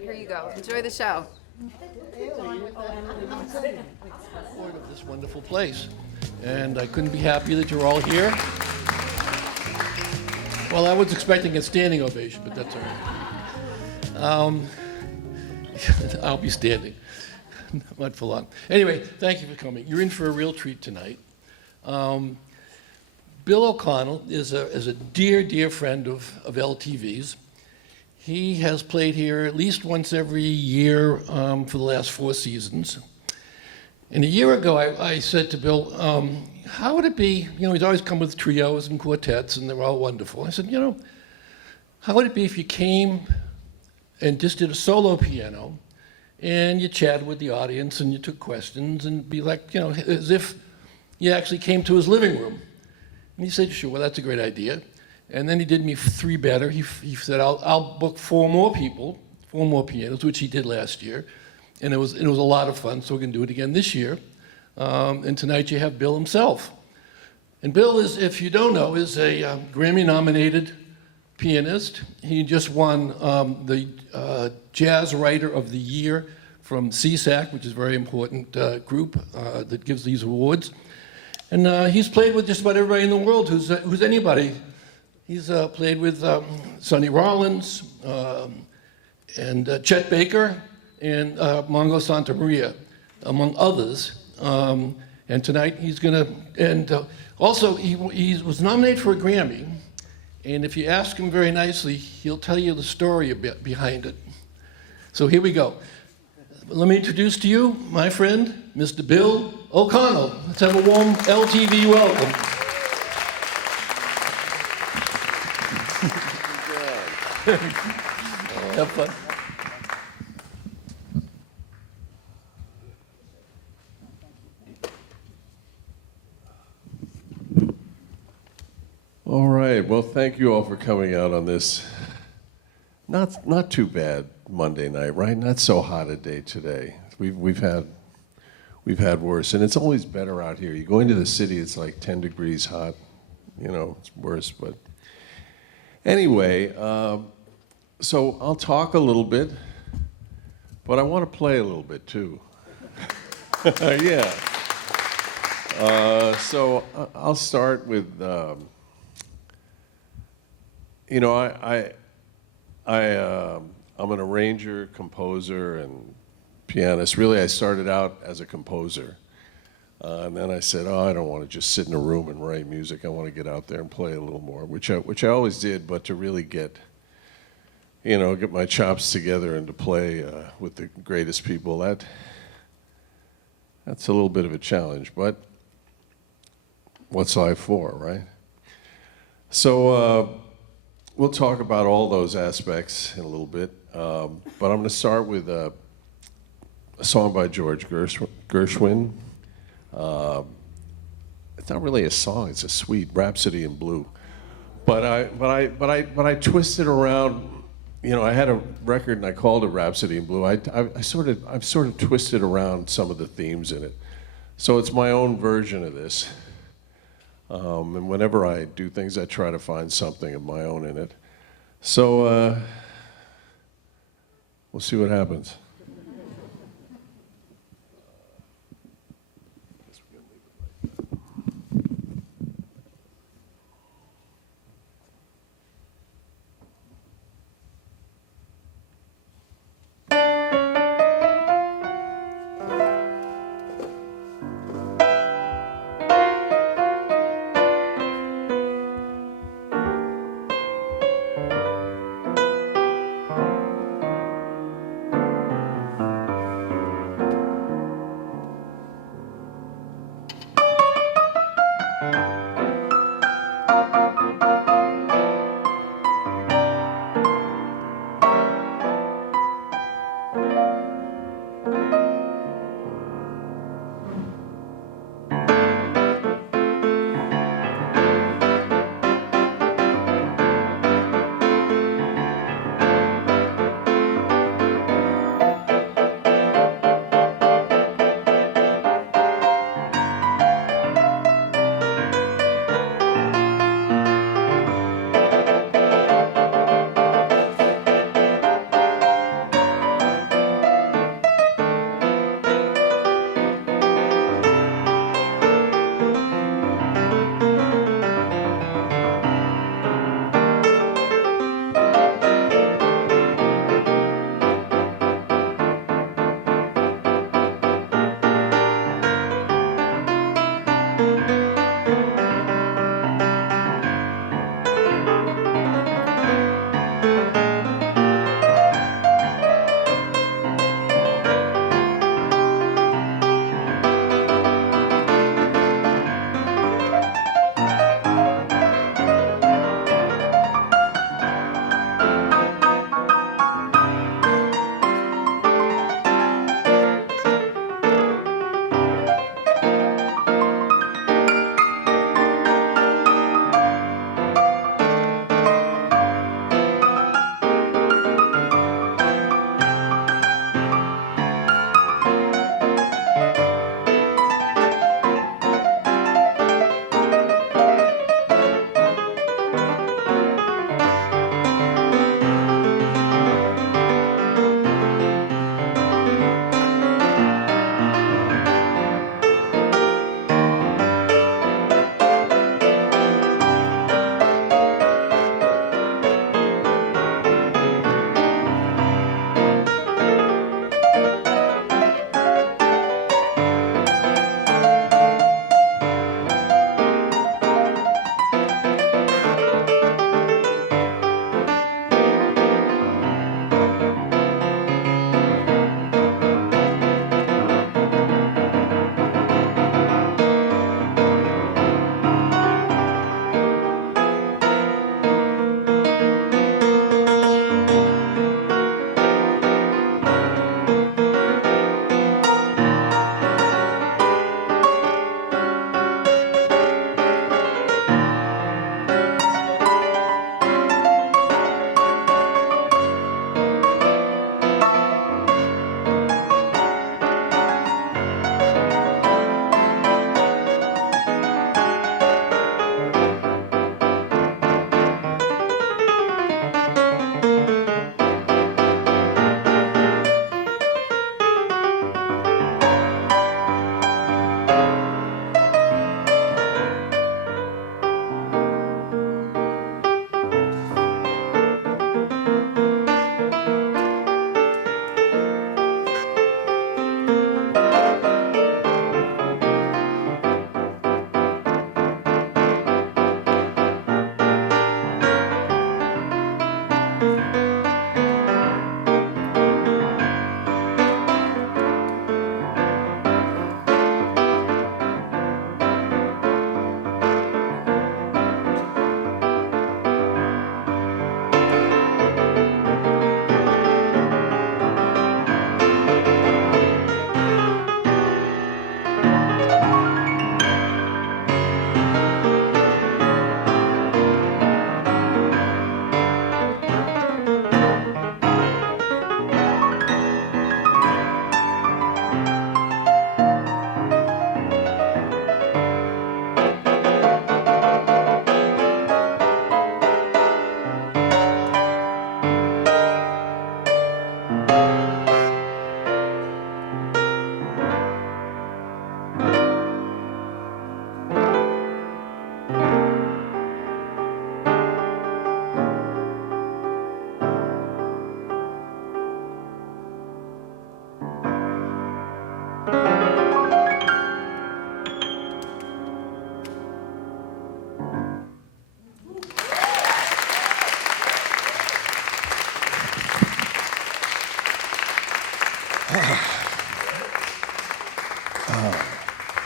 Here you go. Enjoy the show. Part of this wonderful place, and I couldn't be happier that you're all here. Well, I was expecting a standing ovation, but that's all right. I'll be standing, not for long. Anyway, thank you for coming. You're in for a real treat tonight. Bill O'Connell is a dear, dear friend of LTV's. He has played here at least once every year for the last 4 seasons. And a year ago, I said to Bill, how would it be, he's always come with trios and quartets, and they're all wonderful. I said, how would it be if you came and just did a solo piano, and you chatted with the audience, and you took questions, and be like, as if you actually came to his living room. And he said, sure, well, that's a great idea. And then he did me 3 better. He said, I'll book 4 more people, 4 more pianos, which he did last year. And it was a lot of fun, so we're going to do it again this year. And tonight you have Bill himself. And Bill is, if you don't know, is a Grammy-nominated pianist. He just won the Jazz Writer of the Year from CSAC, which is a very important group that gives these awards. And he's played with just about everybody in the world who's anybody. He's played with Sonny Rollins and Chet Baker and Mongo Santamaria, among others. And tonight he's gonna, and also he was nominated for a Grammy. And if you ask him very nicely, he'll tell you the story a bit behind it. So here we go. Let me introduce to you my friend, Mr. Bill O'Connell. Let's have a warm LTV welcome. Have fun. All right. Well, thank you all for coming out on this not too bad Monday night, right? Not so hot a day today. We've had worse, and it's always better out here. You go into the city, it's like 10 degrees hot. It's worse. But anyway, so I'll talk a little bit, but I want to play a little bit too. Yeah. So I'll start with. I'm an arranger, composer, and pianist. Really, I started out as a composer. And then I said, I don't want to just sit in a room and write music. I want to get out there and play a little more, which I always did, but to really get my chops together and to play with the greatest people, that's a little bit of a challenge, but what's life for, right? So we'll talk about all those aspects in a little bit, but I'm going to start with a song by George Gershwin. It's not really a song; it's a suite, Rhapsody in Blue. But I twisted around. I had a record and I called it Rhapsody in Blue. I've sort of twisted around some of the themes in it, so it's my own version of this. And whenever I do things, I try to find something of my own in it. So we'll see what happens.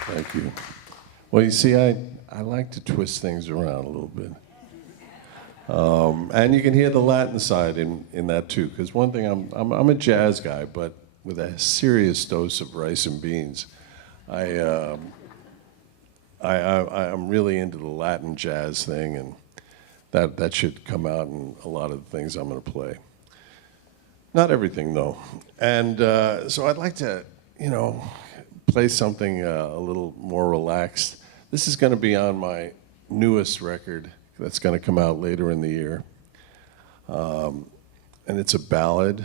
Thank you. Well, you see, I like to twist things around a little bit. And you can hear the Latin side in that too, because one thing, I'm a jazz guy, but with a serious dose of rice and beans. I'm really into the Latin jazz thing, and that should come out in a lot of the things I'm going to play. Not everything, though. And so I'd like to, play something a little more relaxed. This is going to be on my newest record that's going to come out later in the year. And it's a ballad.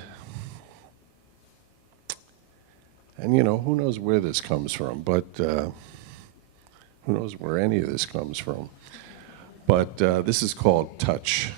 And, who knows where this comes from, but who knows where any of this comes from. But this is called Touch.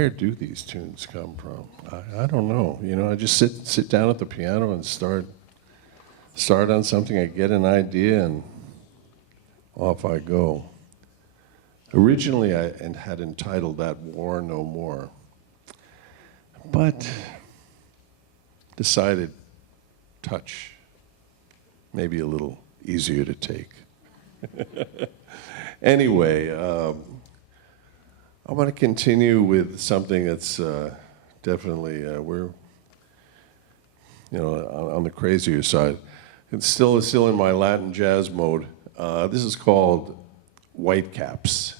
where do these tunes come from? I don't know. You know, I just sit down at the piano and start on something. I get an idea and off I go. Originally, I had entitled that "War No More," but decided touch, maybe a little easier to take. Anyway, I want to continue with something that's definitely we're, on the crazier side. It's still in my Latin jazz mode. This is called Whitecaps.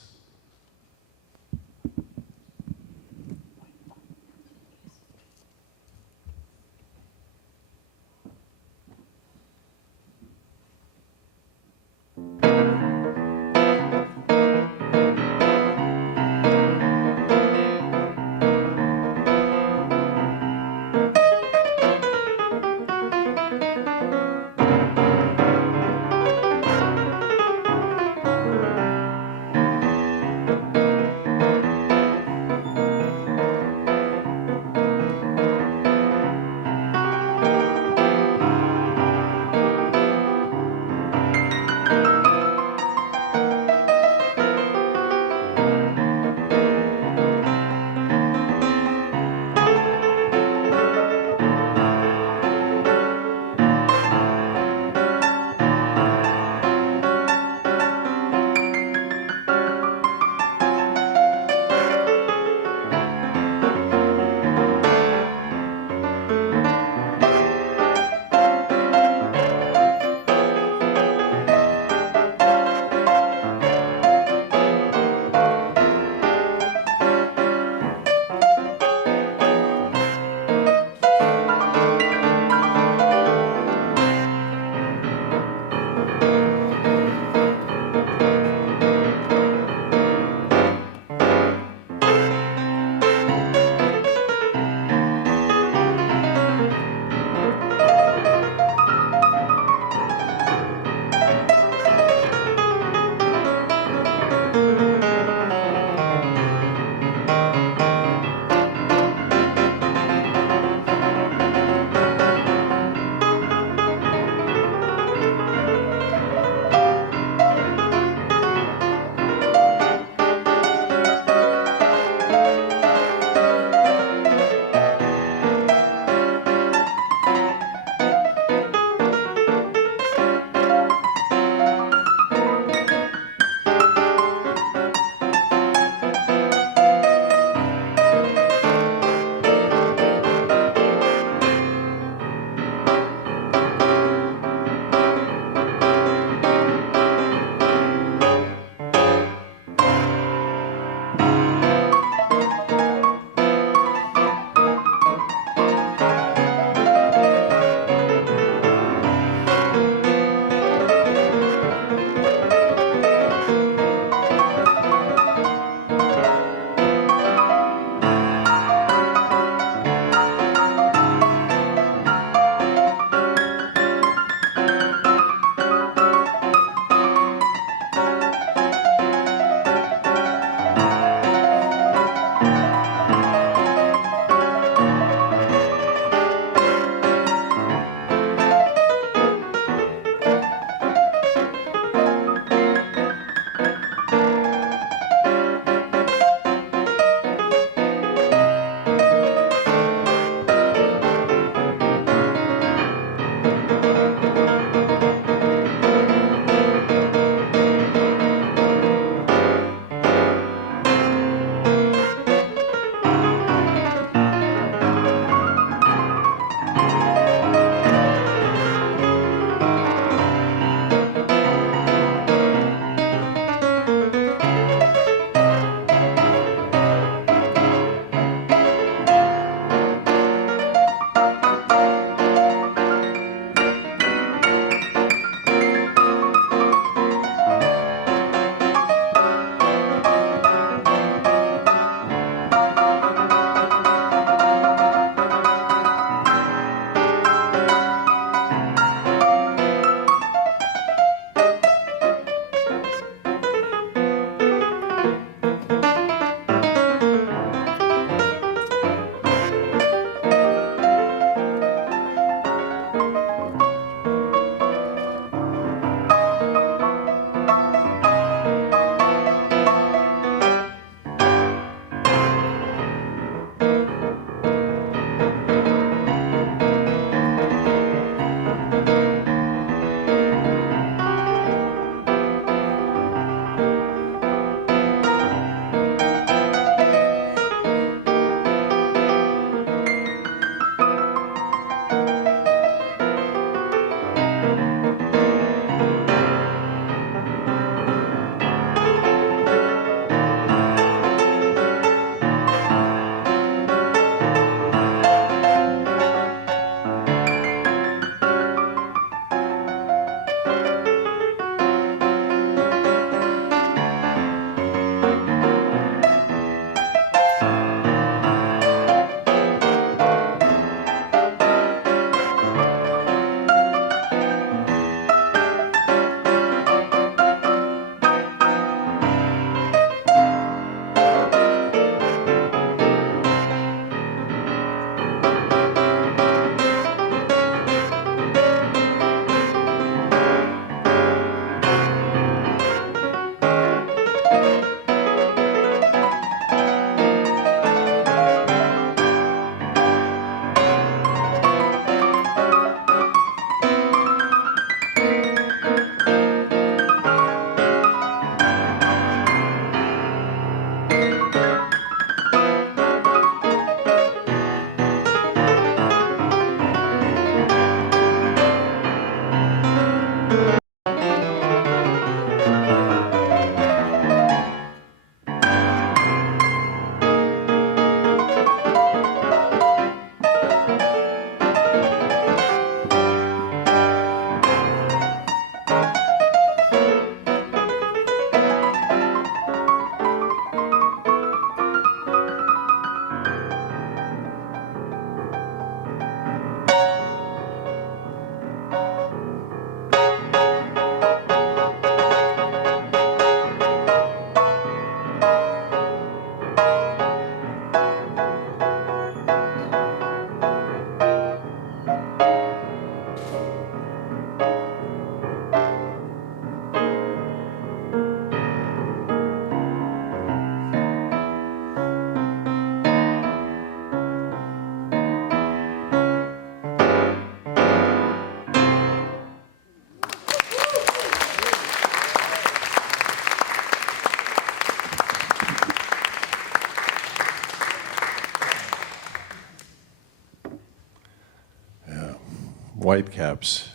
Whitecaps.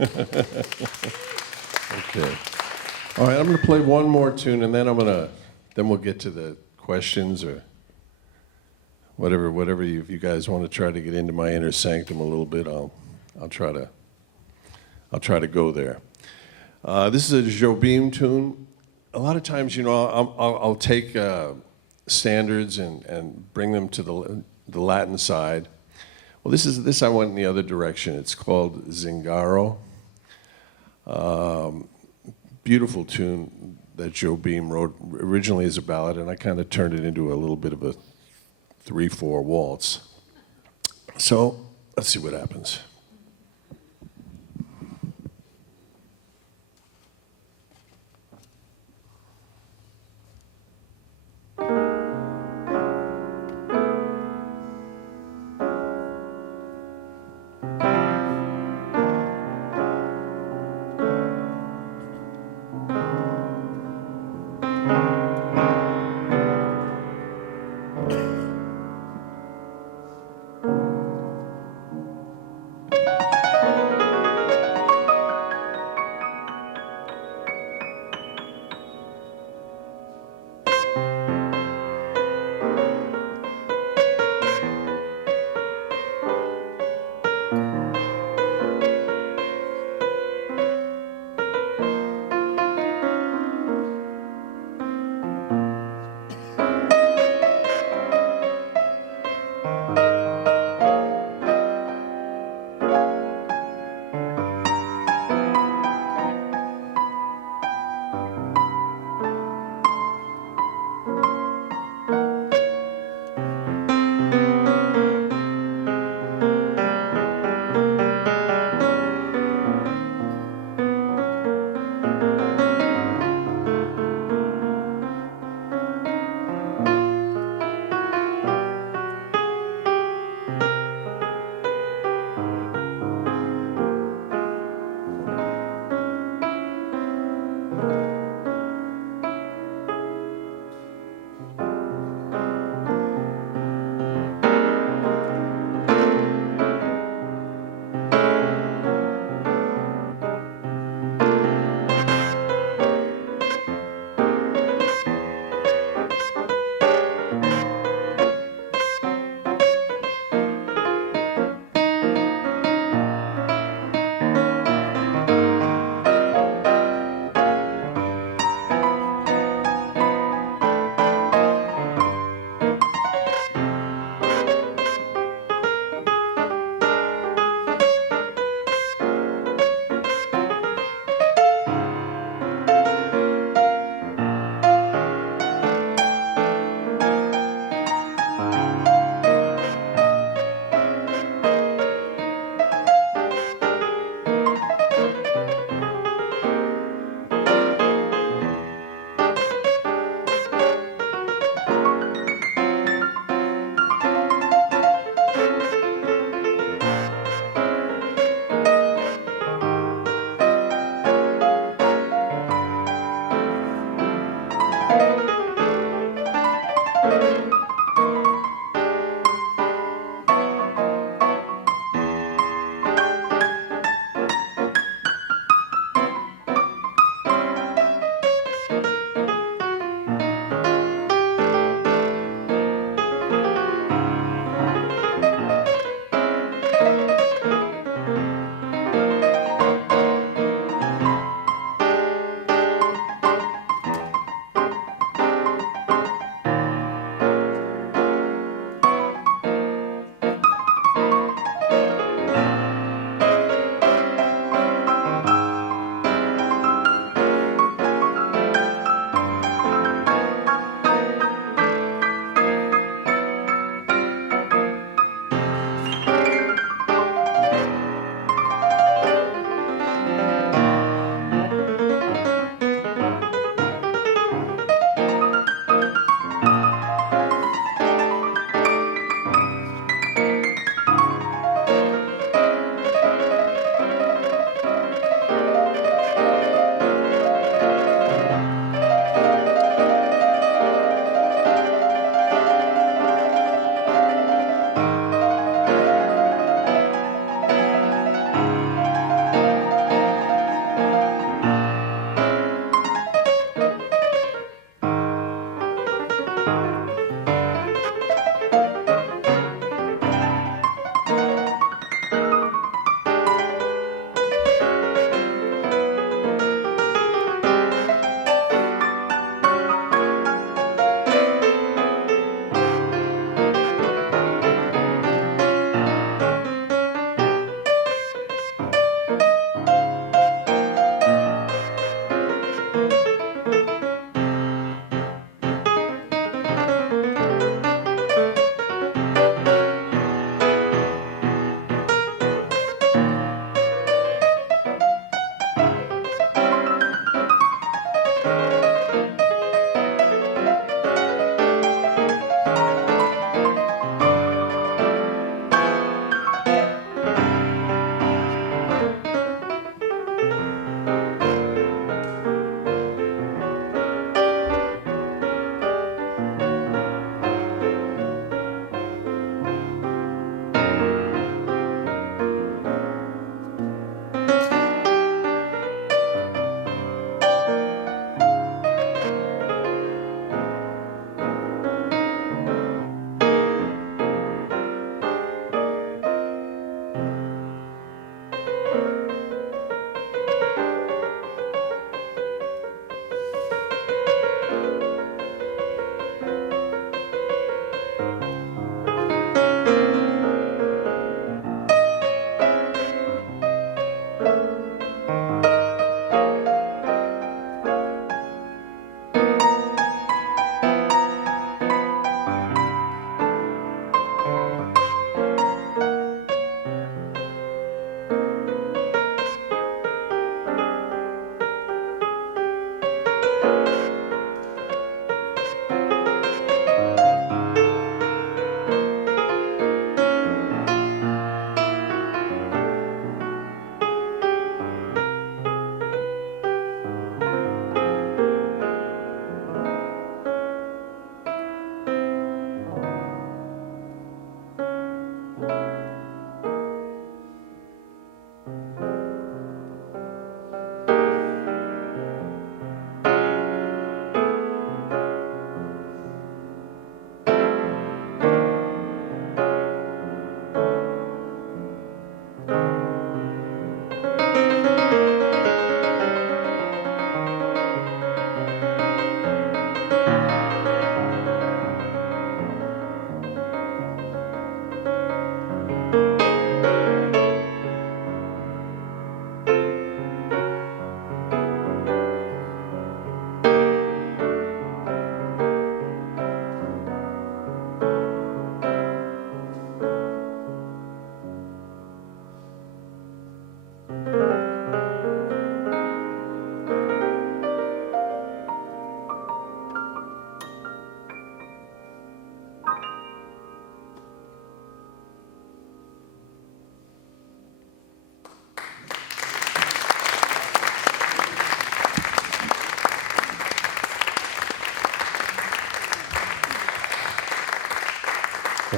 Okay. All right, I'm going to play one more tune, and then then we'll get to the questions or whatever you guys want to try to get into my inner sanctum a little bit. I'll try to go there. This is a Jobim tune. A lot of times, I'll take standards and bring them to the Latin side. Well, this I went in the other direction. It's called Zingaro. Beautiful tune that Jobim wrote originally as a ballad, and I kind of turned it into a little bit of a 3/4 waltz. So let's see what happens.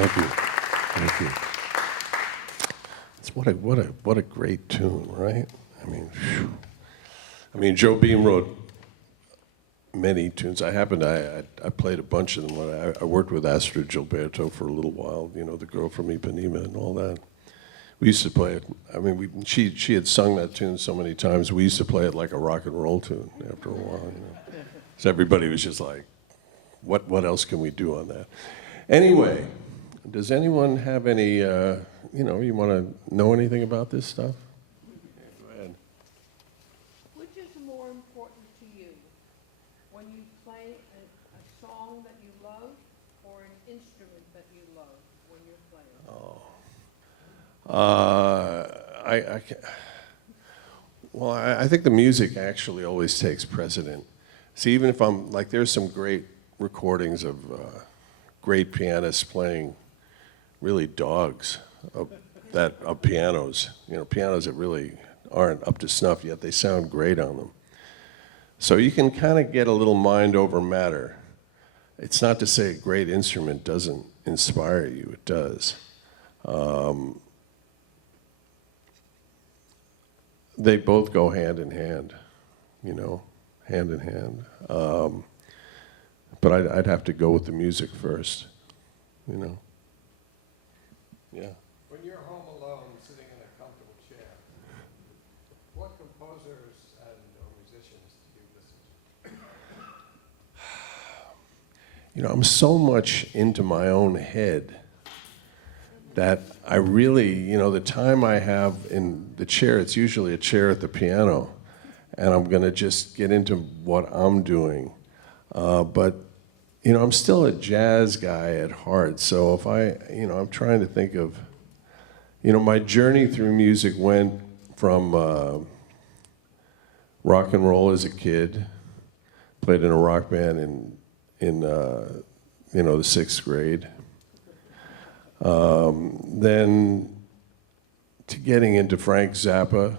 Thank you. Thank you. It's what a great tune, right? I mean, phew. I mean, Joe Beam wrote many tunes. I played a bunch of them. When I worked with Astrid Gilberto for a little while, you know, the girl from Ipanema and all that. We used to play it. I mean, she had sung that tune so many times. We used to play it like a rock and roll tune after a while, you know. So everybody was just like, what else can we do on that? Anyway, does anyone have any, you know, you want to know anything about this stuff? Yeah, go ahead. Which is more important to you, when you play a song that you love or an instrument that you love when you're playing? I think the music actually always takes precedent. See, even if I'm, like, there's some great recordings of great pianists playing really dogs of pianos, you know, pianos that really aren't up to snuff, yet they sound great on them. So you can kind of get a little mind over matter. It's not to say a great instrument doesn't inspire you, it does. They both go hand in hand, you know, hand in hand. But I'd have to go with the music first, you know. Yeah. When you're home alone, sitting in a comfortable chair, what composers and musicians do you listen to? You know, I'm so much into my own head that I really, you know, the time I have in the chair, it's usually a chair at the piano, and I'm going to just get into what I'm doing. But, you know, I'm still a jazz guy at heart, so if you know, I'm trying to think of, you know, my journey through music went from rock and roll as a kid, played in a rock band in you know, the 6th grade. Then to getting into Frank Zappa,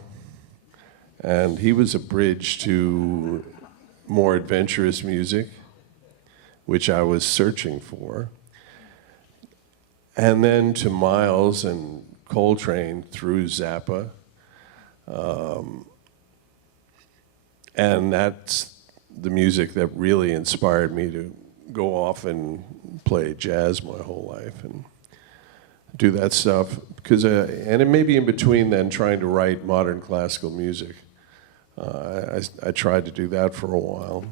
and he was a bridge to more adventurous music, which I was searching for. And then to Miles and Coltrane through Zappa. And that's the music that really inspired me to go off and play jazz my whole life and do that stuff. Because, and it may be in between then trying to write modern classical music. I tried to do that for a while,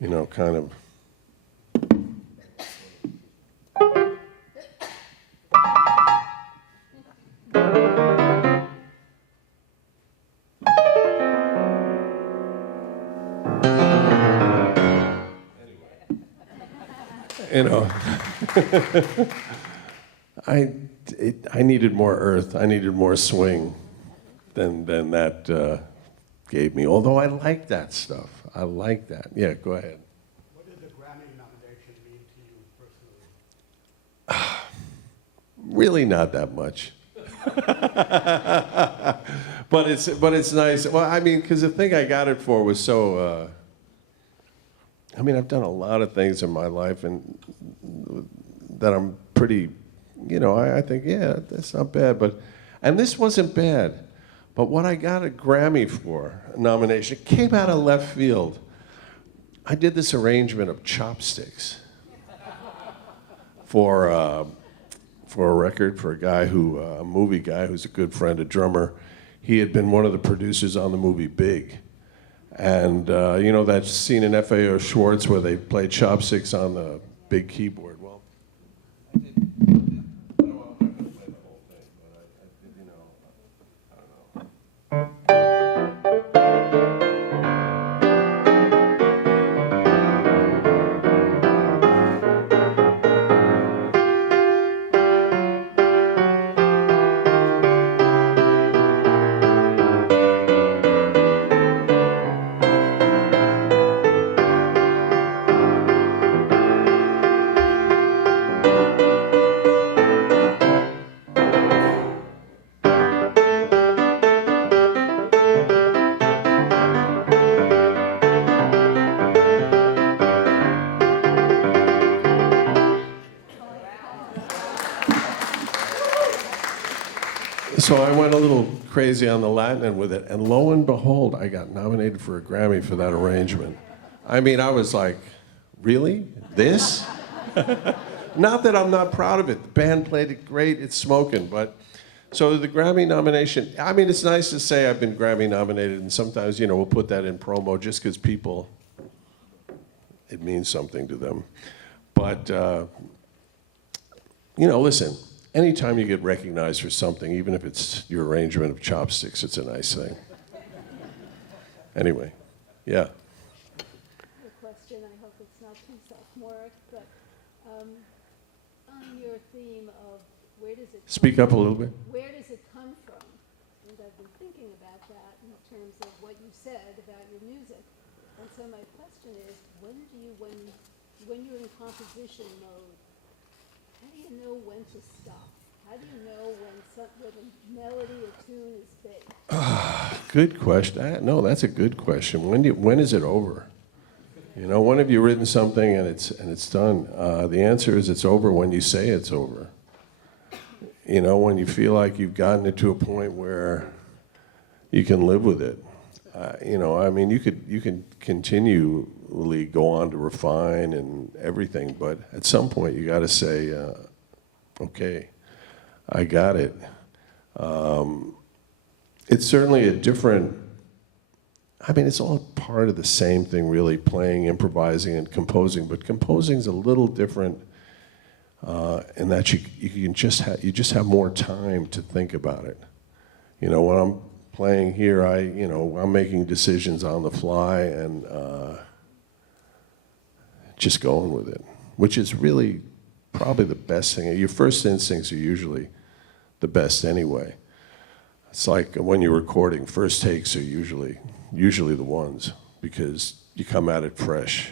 you know, kind of. You know, I needed more earth. I needed more swing than that gave me. Although I like that stuff. I like that. Yeah, go ahead. What did the Grammy nomination mean to you personally? Really not that much. But it's nice. Well, I mean, because the thing I got it for was so. I mean, I've done a lot of things in my life, and that I'm pretty, you know, I think, yeah, that's not bad. And this wasn't bad. But what I got a Grammy for, a nomination, came out of left field. I did this arrangement of Chopsticks for a record for a guy a movie guy who's a good friend, a drummer. He had been one of the producers on the movie Big. And you know that scene in FAO Schwartz where they play chopsticks on the big keyboard? Well, I did. I don't know, I'm not going to play the whole thing, but I did, you know, I don't know. So I went a little crazy on the Latin with it, and lo and behold, I got nominated for a Grammy for that arrangement. I mean, I was like, really? This? Not that I'm not proud of it. The band played it great, it's smoking, but so the Grammy nomination, I mean, it's nice to say I've been Grammy nominated, and sometimes, you know, we'll put that in promo just because people, it means something to them. But, you know, listen, anytime you get recognized for something, even if it's your arrangement of Chopsticks, it's a nice thing. Anyway, yeah. The question, I hope it's not too sophomoric, but on your theme of where does it Speak up a little bit. where does it come from? And I've been thinking about that in terms of what you said about your music. And so my question is, when you're in composition mode, how do you know when to stop? How do you know when a melody or tune is baked? Good question. No, that's a good question. When is it over? You know, when have you written something and it's done? The answer is it's over when you say it's over. You know, when you feel like you've gotten it to a point where you can live with it. You know, I mean, you can continually go on to refine and everything, but at some point you got to say, okay, I got it. It's certainly a different. I mean, it's all part of the same thing, really, playing, improvising, and composing. But composing's a little different in that you just have more time to think about it. You know, when I'm playing here, I'm making decisions on the fly and just going with it, which is really probably the best thing. Your first instincts are usually the best anyway. It's like when you're recording, first takes are usually the ones because you come at it fresh,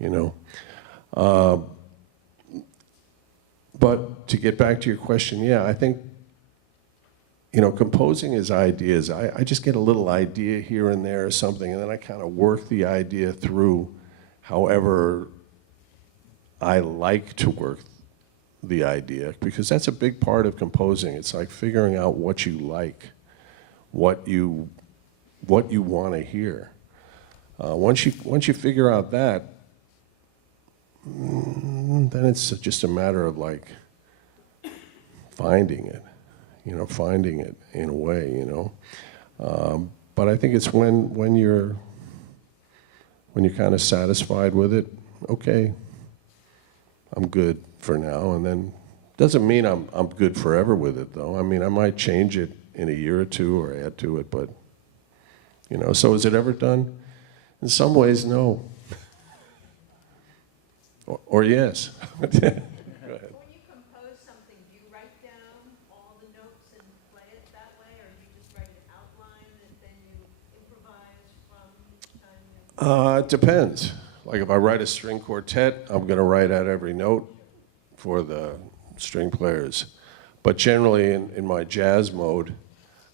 you know. But to get back to your question, yeah, I think, you know, composing is ideas. I just get a little idea here and there or something, and then I kind of work the idea through however I like to work the idea, because that's a big part of composing. It's like figuring out what you like, what you want to hear. Once you figure out that, then it's just a matter of like finding it in a way, you know. But I think it's when you're kind of satisfied with it, okay, I'm good for now, and then doesn't mean I'm good forever with it though. I mean, I might change it in a year or two or add to it, but you know, so is it ever done? In some ways, no. Or yes. When you compose something, do you write down all the notes and play it that way, or do you just write an outline and then you improvise from each time? It depends. Like if I write a string quartet, I'm going to write out every note for the string players. But generally, in my jazz mode,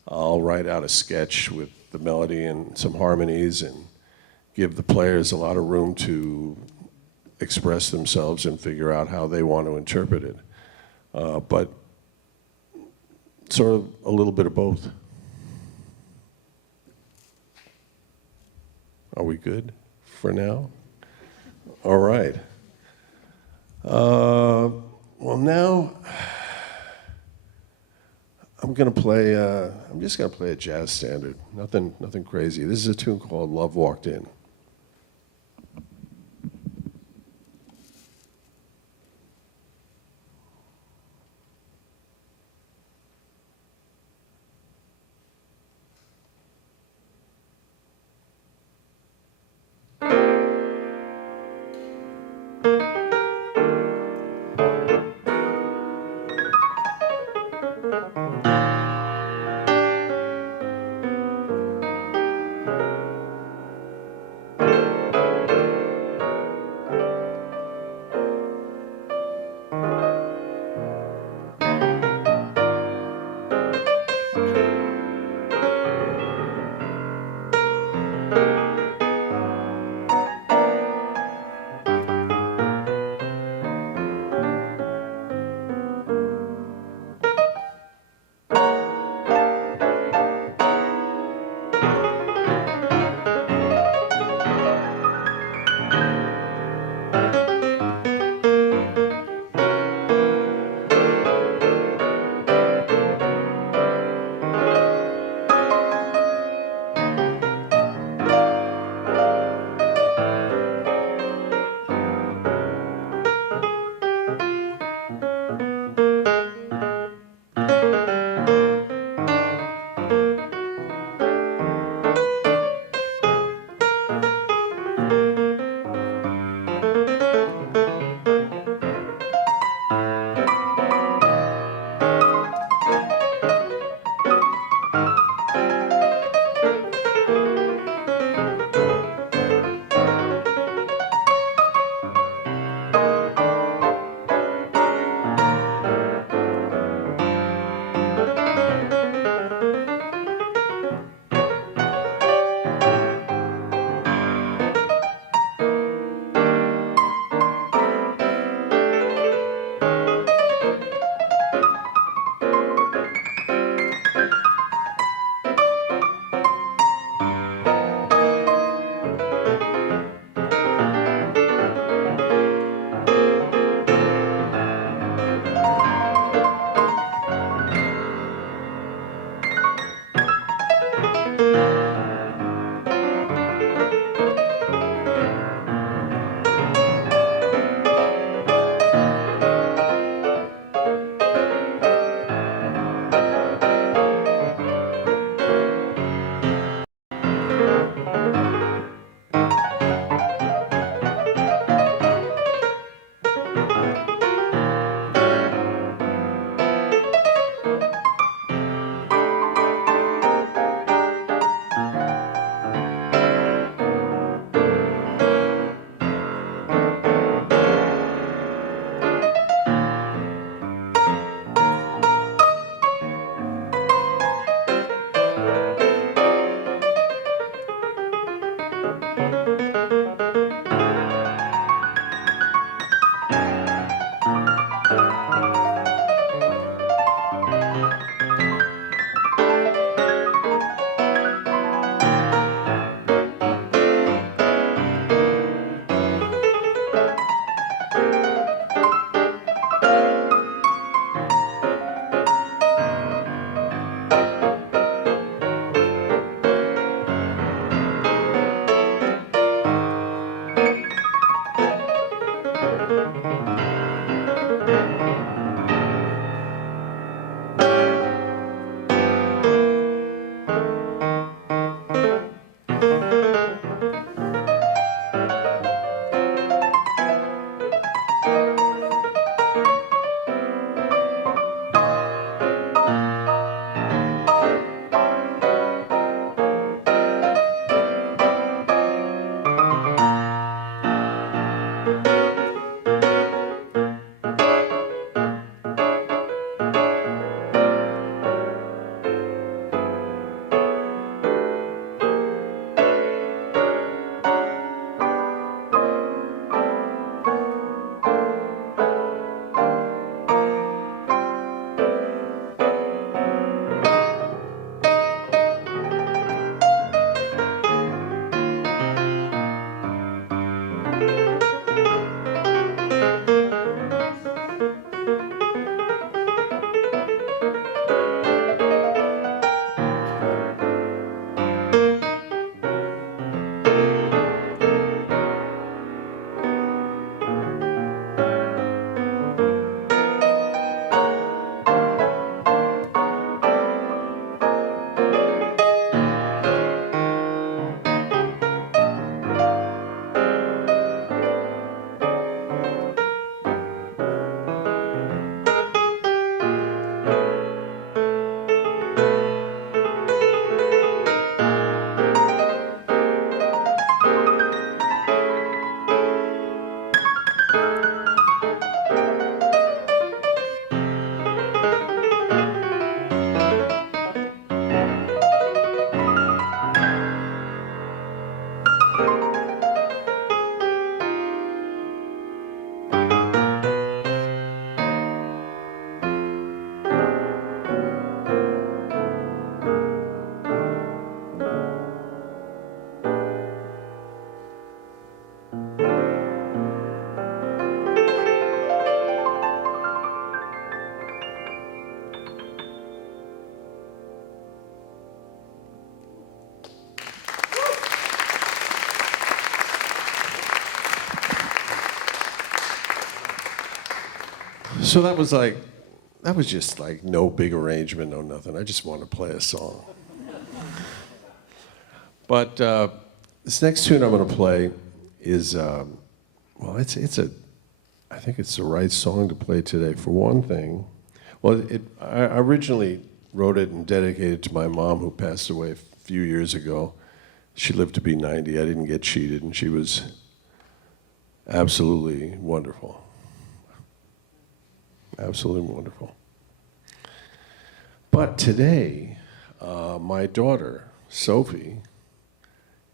I'll write out a sketch with the melody and some harmonies and give the players a lot of room to express themselves and figure out how they want to interpret it. But sort of a little bit of both. Are we good for now? All right. Well, now I'm just gonna play a jazz standard. Nothing crazy. This is a tune called "Love Walked In." So that was just like no big arrangement, no nothing. I just wanted to play a song. But this next tune I'm going to play is, well, I think it's the right song to play today. For one thing, well, I originally wrote it and dedicated it to my mom, who passed away a few years ago. She lived to be 90. I didn't get cheated, and she was absolutely wonderful. Absolutely wonderful. But today, my daughter, Sophie,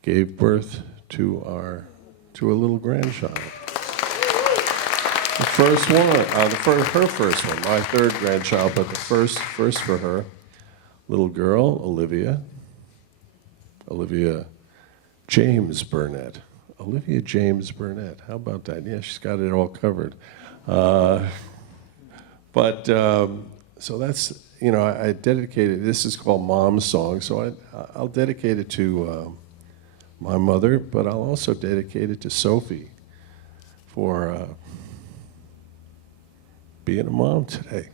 gave birth to a little grandchild. The first one, her first one, my third grandchild, but the first for her, little girl, Olivia James Burnett. Olivia James Burnett, how about that? Yeah, she's got it all covered. So that's, I dedicated, this is called Mom's Song, so I'll dedicate it to my mother, but I'll also dedicate it to Sophie for being a mom today.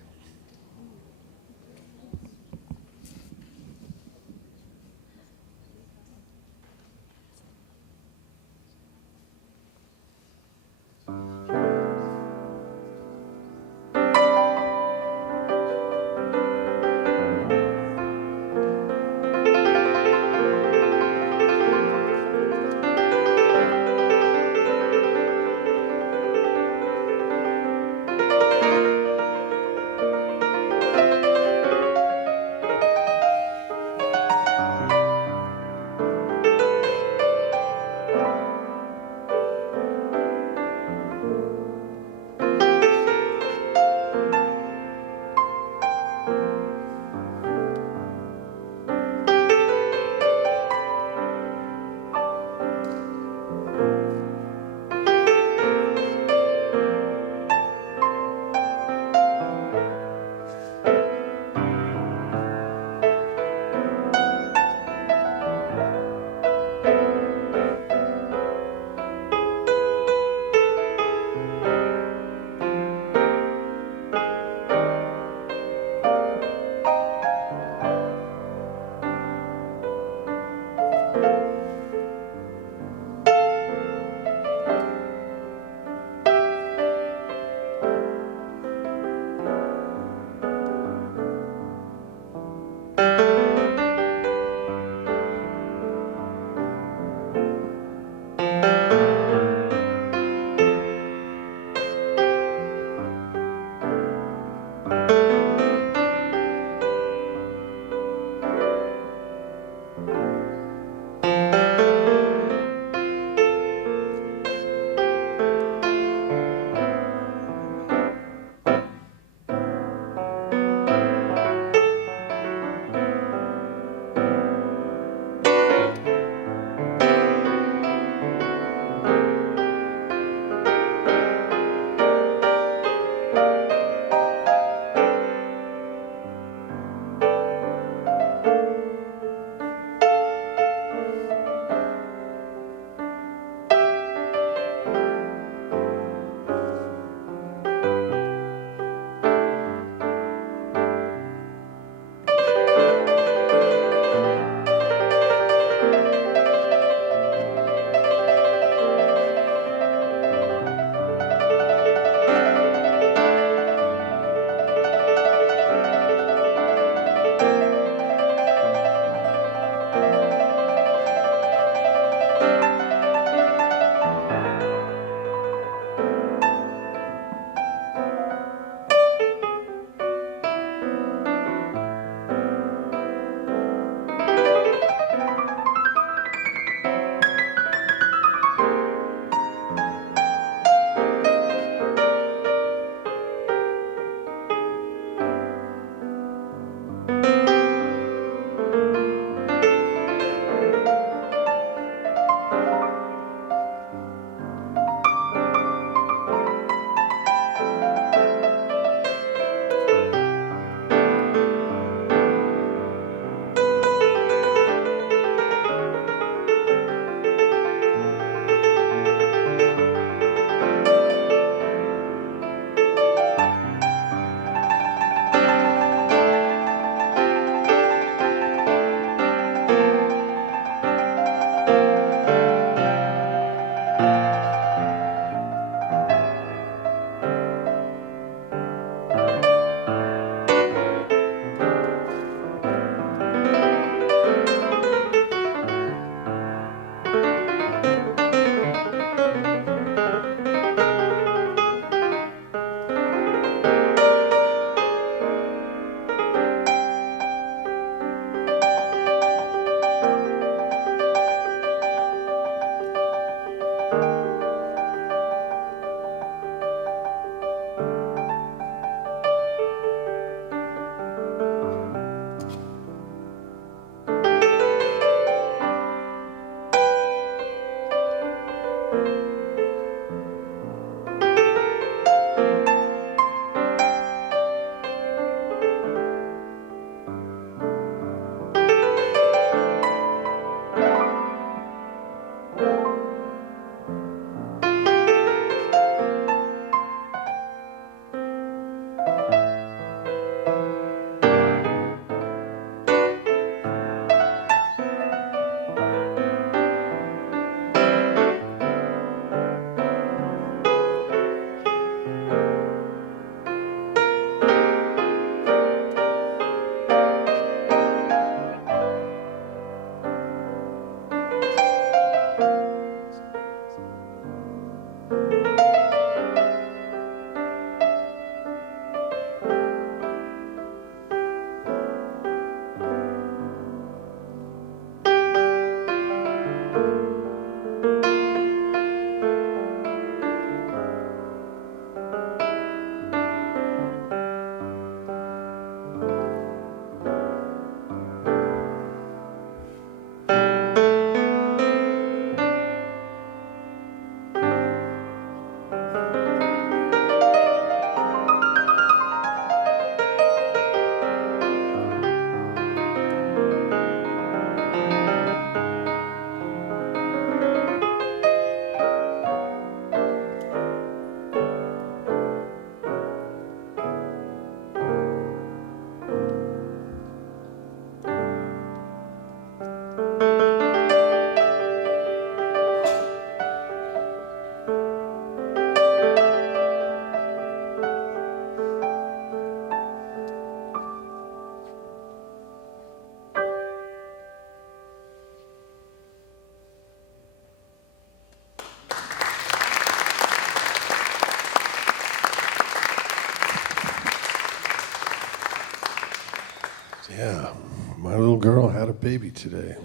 Yeah, my little girl had a baby today.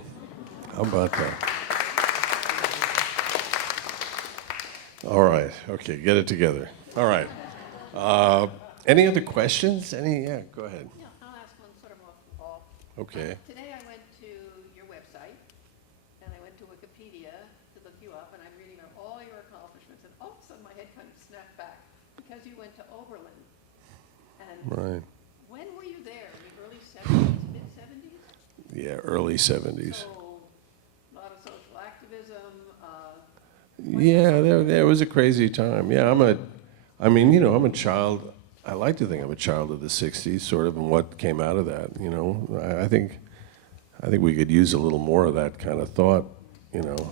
How about that? All right, okay, get it together. All right. Any other questions? Yeah, go ahead. Yeah, I'll ask one sort of off the ball. Okay. Today I went to your website, and I went to Wikipedia to look you up, and I'm reading about all your accomplishments, and all of a sudden my head kind of snapped back, because you went to Oberlin. And Right. when were you there? In the early 70s, mid-70s? Yeah, early 70s. So, a lot of social activism, Yeah, there was a crazy time. Yeah, I'm a child. I like to think I'm a child of the 60s, sort of, and what came out of that, you know. I think we could use a little more of that kind of thought, you know.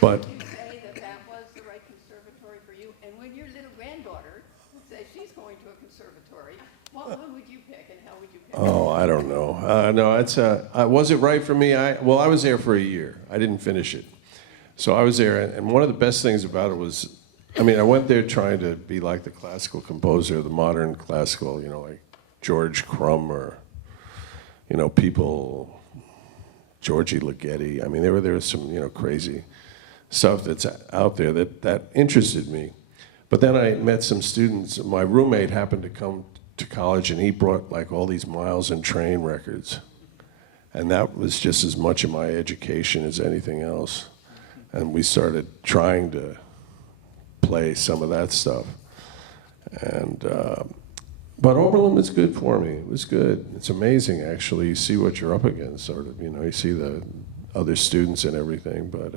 But would you say that that was the right conservatory for you? And when your little granddaughter says she's going to a conservatory, what one would you pick, and how would you pick it? oh, I don't know. No, was it right for me? I was there for a year. I didn't finish it. So I was there, and one of the best things about it was, I went there trying to be like the classical composer, the modern classical, you know, like George Crumb or, you know, people, Georgie Ligeti. there was some, you know, crazy stuff that's out there that interested me. But then I met some students. My roommate happened to come to college, and he brought like all these Miles and Train records. And that was just as much of my education as anything else. And we started trying to play some of that stuff. And but Oberlin was good for me. It was good. It's amazing, actually. You see what you're up against, sort of. You know, you see the other students and everything. But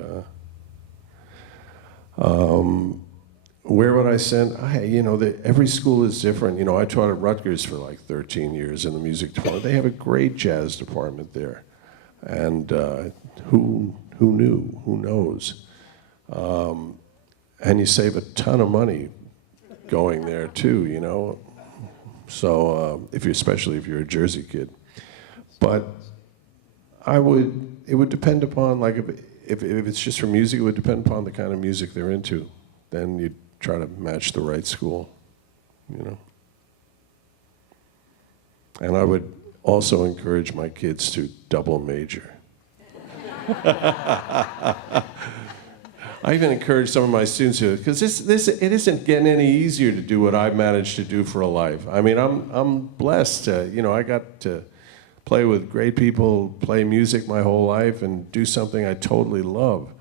where would I send? Every school is different. You know, I taught at Rutgers for like 13 years in the music department. They have a great jazz department there. And who knew? Who knows? And you save a ton of money going there too, you know. So especially if you're a Jersey kid. But it would depend upon, like, if it's just for music, it would depend upon the kind of music they're into. Then you'd try to match the right school, you know. And I would also encourage my kids to double major. I even encourage some of my students to, because it isn't getting any easier to do what I've managed to do for a life. I'm blessed to, you know, I got to play with great people, play music my whole life, and do something I totally love.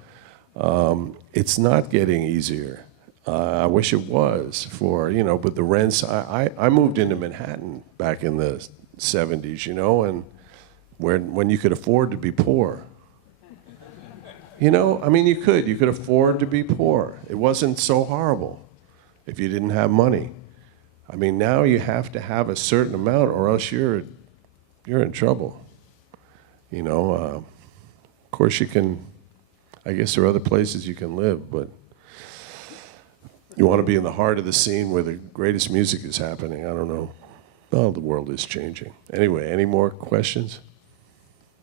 It's not getting easier. I wish it was but the rents, I moved into Manhattan back in the 70s, you know, and when you could afford to be poor. You know, you could afford to be poor. It wasn't so horrible if you didn't have money. Now you have to have a certain amount or else you're in trouble. You know, of course I guess there are other places you can live, but you want to be in the heart of the scene where the greatest music is happening. I don't know. Well, the world is changing. Anyway, any more questions?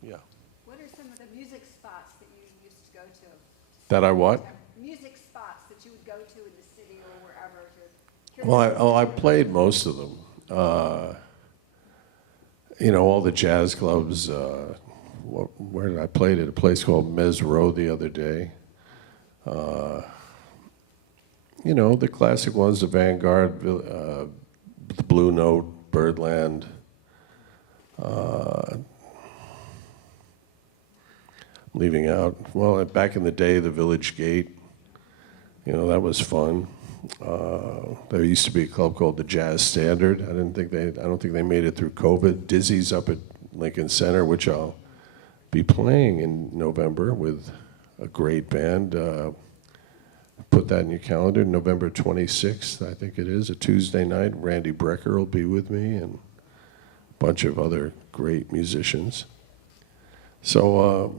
Yeah. What are some of the music spots that you used to go to? That I what? Music spots that you would go to in the city or wherever to hear Well, I played most of them. You know, all the jazz clubs. Where did I play at? A place called Mez Row the other day. You know, the classic ones, the Vanguard, the Blue Note, Birdland. Leaving out, well, back in the day, the Village Gate. You know, that was fun. There used to be a club called the Jazz Standard. I don't think they made it through COVID. Dizzy's up at Lincoln Center, which I'll be playing in November with a great band. Put that in your calendar, November 26th, I think it is, a Tuesday night. Randy Brecker will be with me and a bunch of other great musicians. So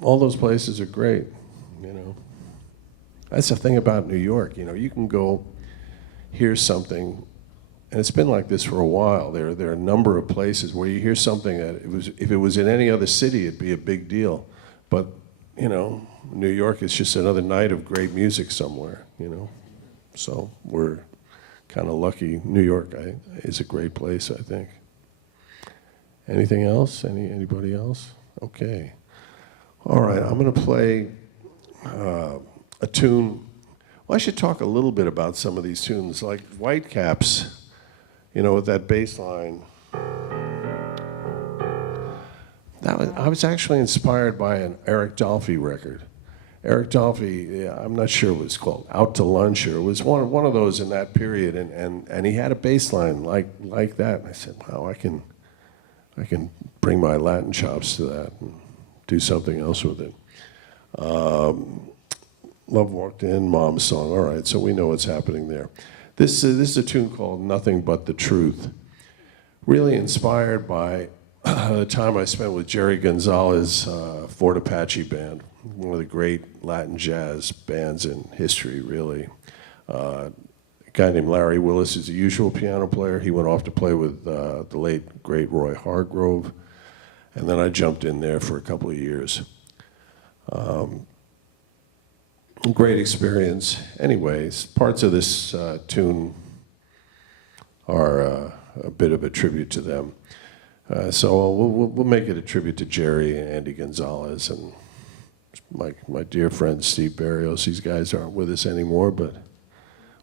all those places are great, you know. That's the thing about New York, you know, you can go hear something, and it's been like this for a while. There are a number of places where you hear something that if it was in any other city, it'd be a big deal. But, you know, New York is just another night of great music somewhere, you know. So we're kind of lucky. New York is a great place, I think. Anything else? Anybody else? Okay. All right, I'm going to play a tune. Well, I should talk a little bit about some of these tunes, like Whitecaps, you know, with that bass line. I was actually inspired by an Eric Dolphy record. Eric Dolphy, I'm not sure what it's called, Out to Lunch, or it was one of those in that period, and he had a bass line like that. And I said, wow, I can bring my Latin chops to that and do something else with it. Love Walked In, Mom's Song. All right, so we know what's happening there. This is a tune called Nothing But the Truth. Really inspired by the time I spent with Jerry Gonzalez, Fort Apache Band, one of the great Latin jazz bands in history, really. A guy named Larry Willis is a usual piano player. He went off to play with the late, great Roy Hargrove. And then I jumped in there for a couple of years. Great experience. Anyways, parts of this tune are a bit of a tribute to them. So we'll make it a tribute to Jerry and Andy Gonzalez and my dear friend Steve Barrios. These guys aren't with us anymore, but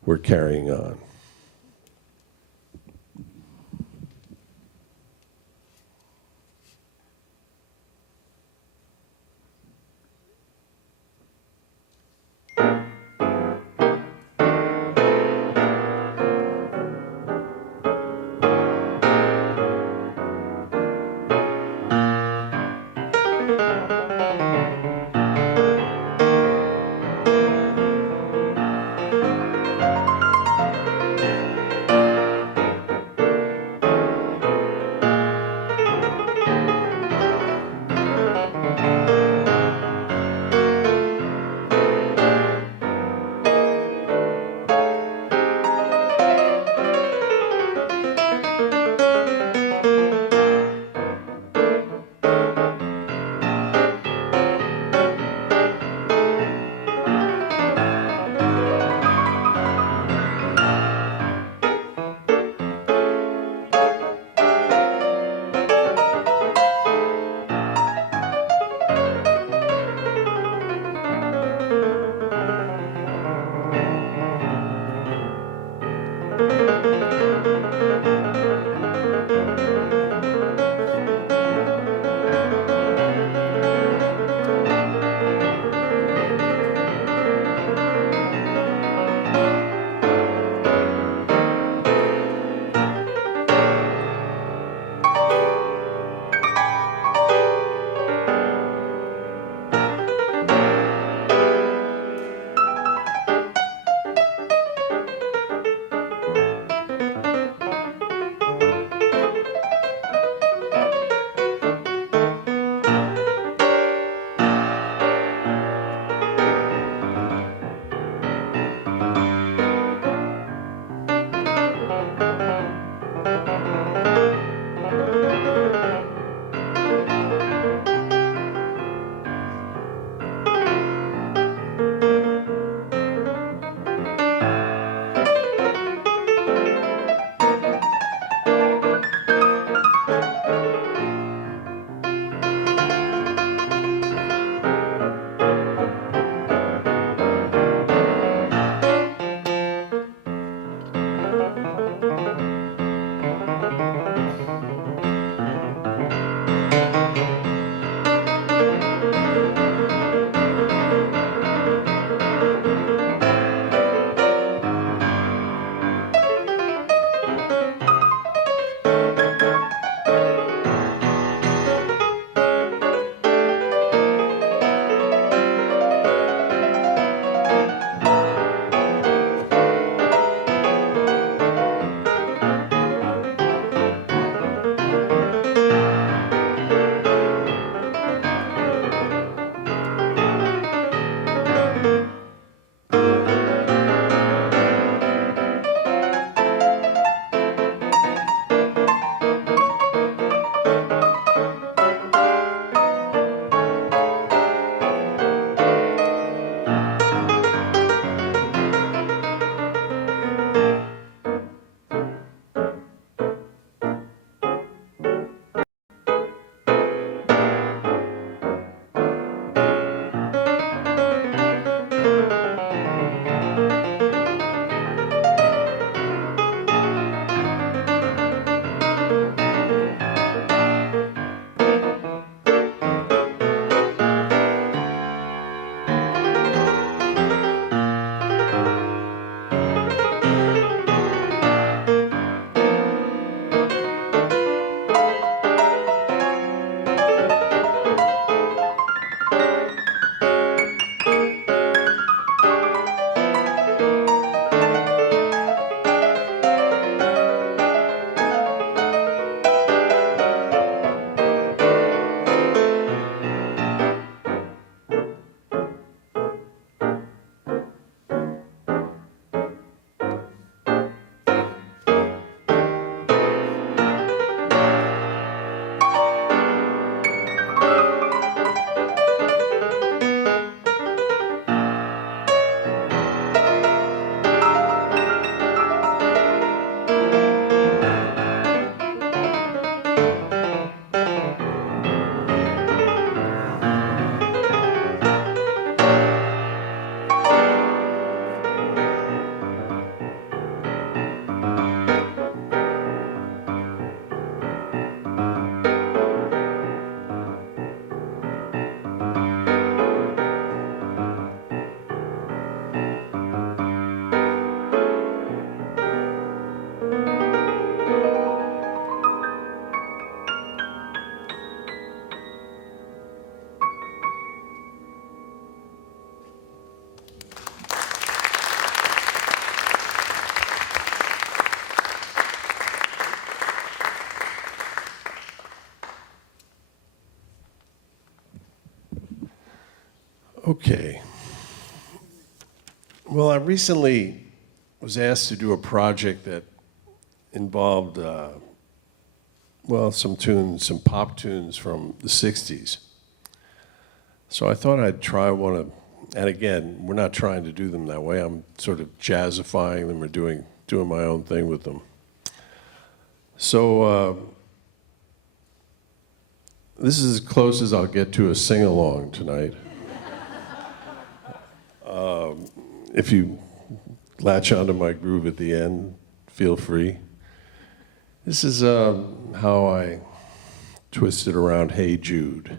we're carrying on. Okay. Well, I recently was asked to do a project that involved, well, some tunes, some pop tunes from the 60s. So I thought I'd try one of, and again, we're not trying to do them that way. I'm sort of jazzifying them or doing my own thing with them. So this is as close as I'll get to a sing-along tonight. If you latch onto my groove at the end, feel free. This is how I twisted around Hey Jude.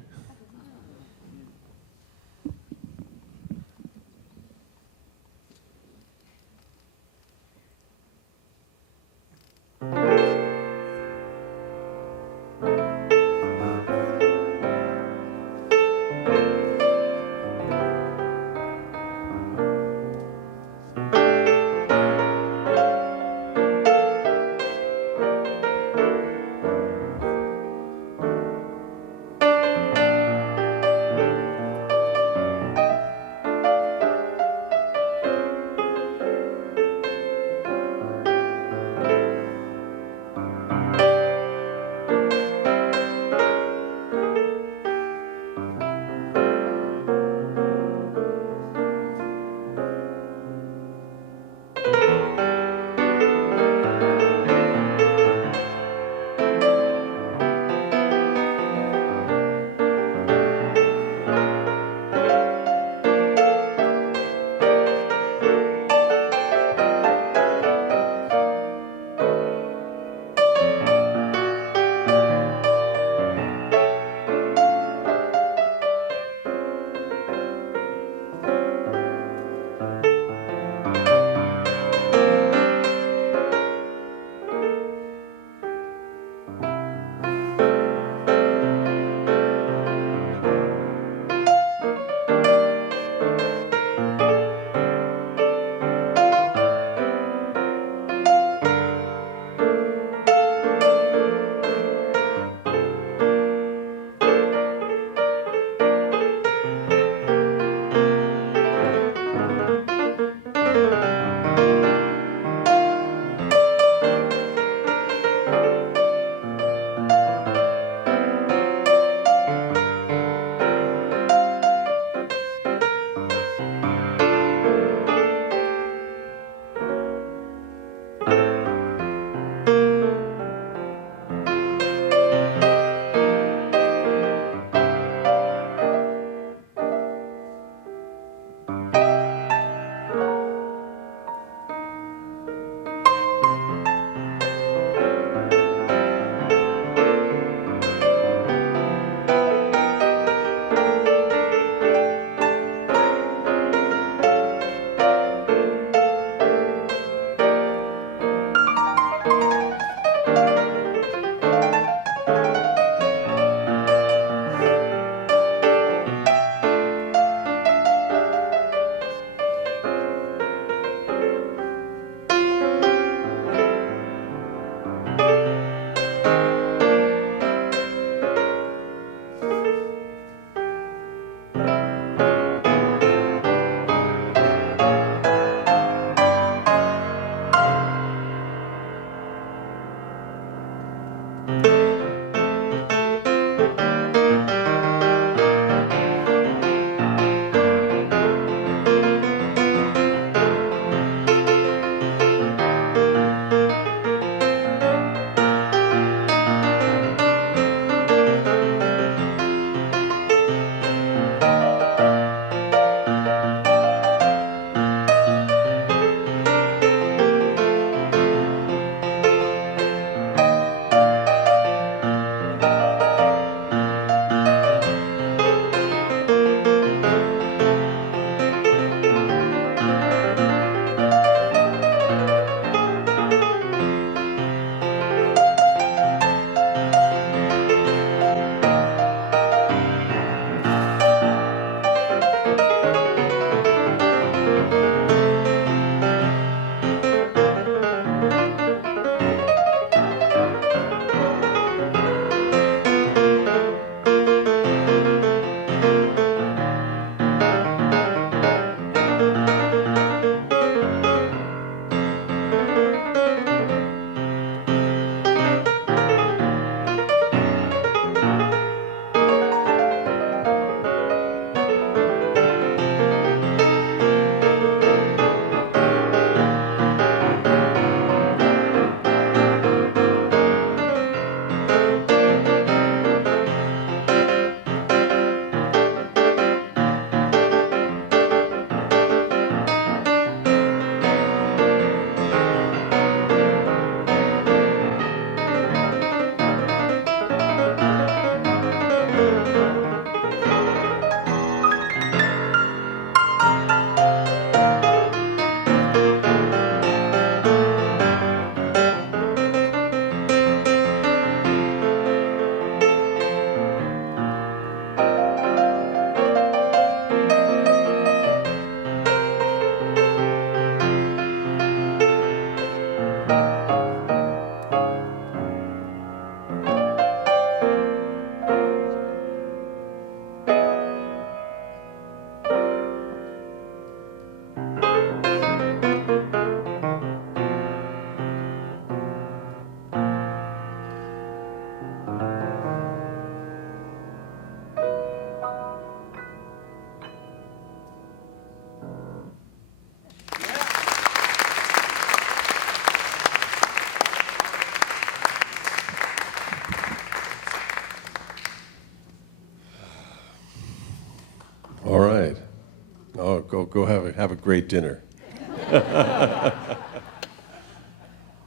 Go have a great dinner.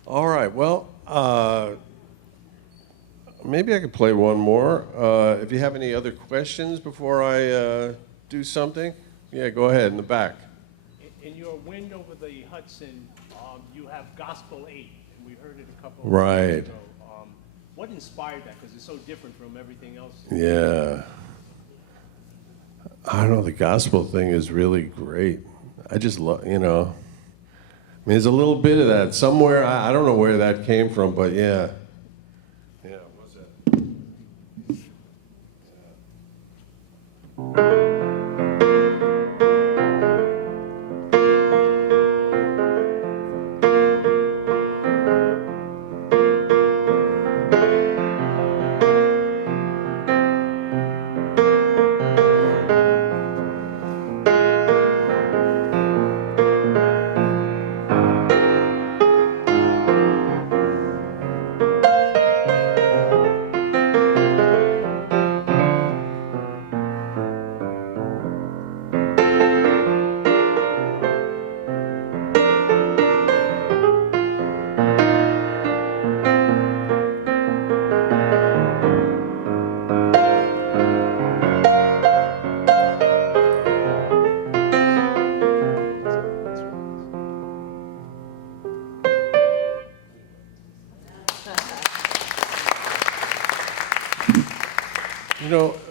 All right, well, maybe I could play one more. If you have any other questions before I do something, yeah, go ahead in the back. In your win over the Hudson, you have Gospel 8, and we heard it a couple of Right. years ago. What inspired that? Because it's so different from everything else. Yeah. I don't know, the gospel thing is really great. I just love, I mean, there's a little bit of that somewhere. I don't know where that came from, but yeah. Yeah, what's that?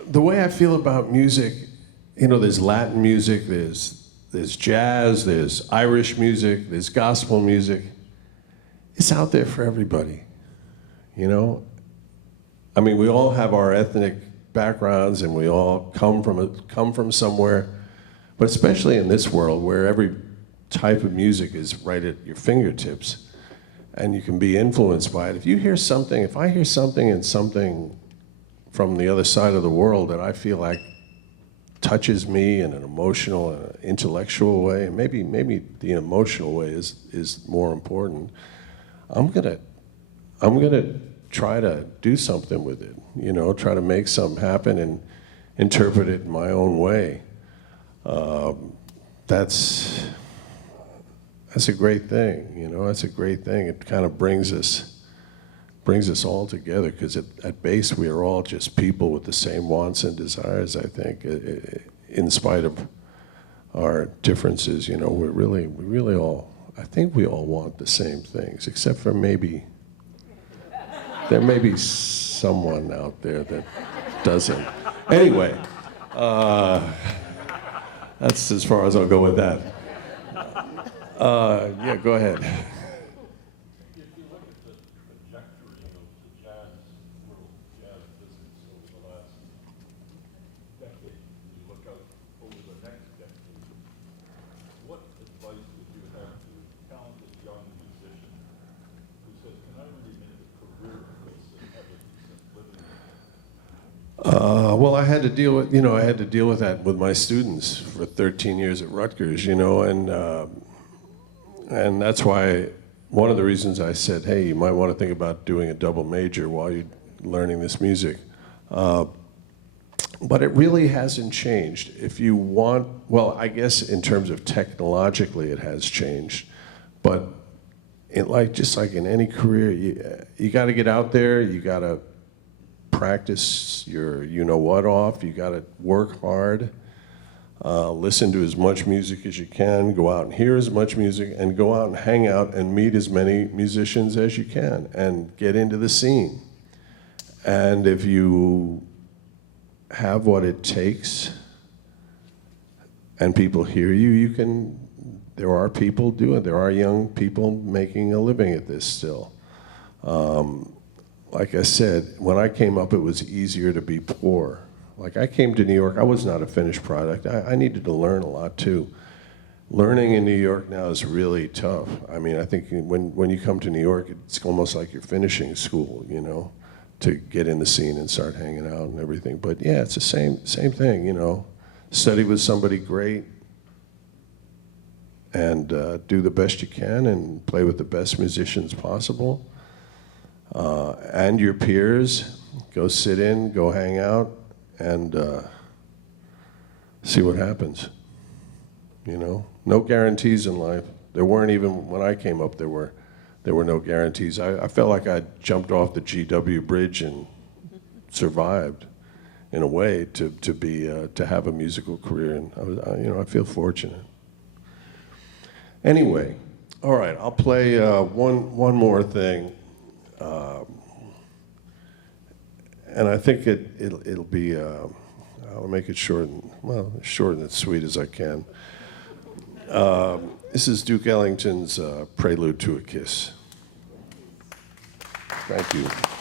The way I feel about music, there's Latin music, there's jazz, there's Irish music, there's gospel music. It's out there for everybody, I mean, we all have our ethnic backgrounds and we all come from somewhere, but especially in this world where every type of music is right at your fingertips and you can be influenced by it. If I hear something and something from the other side of the world that I feel like touches me in an emotional and intellectual way, and maybe the emotional way is more important, I'm gonna try to do something with it, try to make something happen and interpret it in my own way. That's a great thing, that's a great thing. It kind of brings us all together, because at base we are all just people with the same wants and desires, I think, in spite of our differences. We really all, I think we all want the same things, except for there may be someone out there that doesn't. Anyway, that's as far as I'll go with that. Yeah, go ahead. If you look at the trajectory of the jazz business over the last decade, and you look out over the next decade, what advice would you have to a talented young musician who says, can I really make a career of this and have a decent living? Well, I had to deal with that with my students for 13 years at Rutgers, and that's why one of the reasons I said, hey, you might want to think about doing a double major while you're learning this music. But it really hasn't changed. If you want, well, I guess in terms of technologically it has changed, but just like in any career, you got to get out there, you got to practice your you-know-what off, you got to work hard. Listen to as much music as you can, go out and hear as much music, and go out and hang out and meet as many musicians as you can, and get into the scene. And if you have what it takes, and people hear you, there are people doing it. There are young people making a living at this still. Like I said, when I came up, it was easier to be poor. Like, I came to New York, I was not a finished product. I needed to learn a lot too. Learning in New York now is really tough. I mean, I think when you come to New York, it's almost like you're finishing school, to get in the scene and start hanging out and everything. But yeah, it's the same thing, Study with somebody great, and do the best you can and play with the best musicians possible. And your peers, go sit in, go hang out, and see what happens. you know? No guarantees in life. There weren't even, when I came up, there were no guarantees. I felt like I jumped off the GW bridge and survived in a way to have a musical career, and I feel fortunate. Anyway, all right, I'll play one more thing, and I think it'll be I'll make it short and as sweet as I can. This is Duke Ellington's Prelude to a Kiss. Thank you.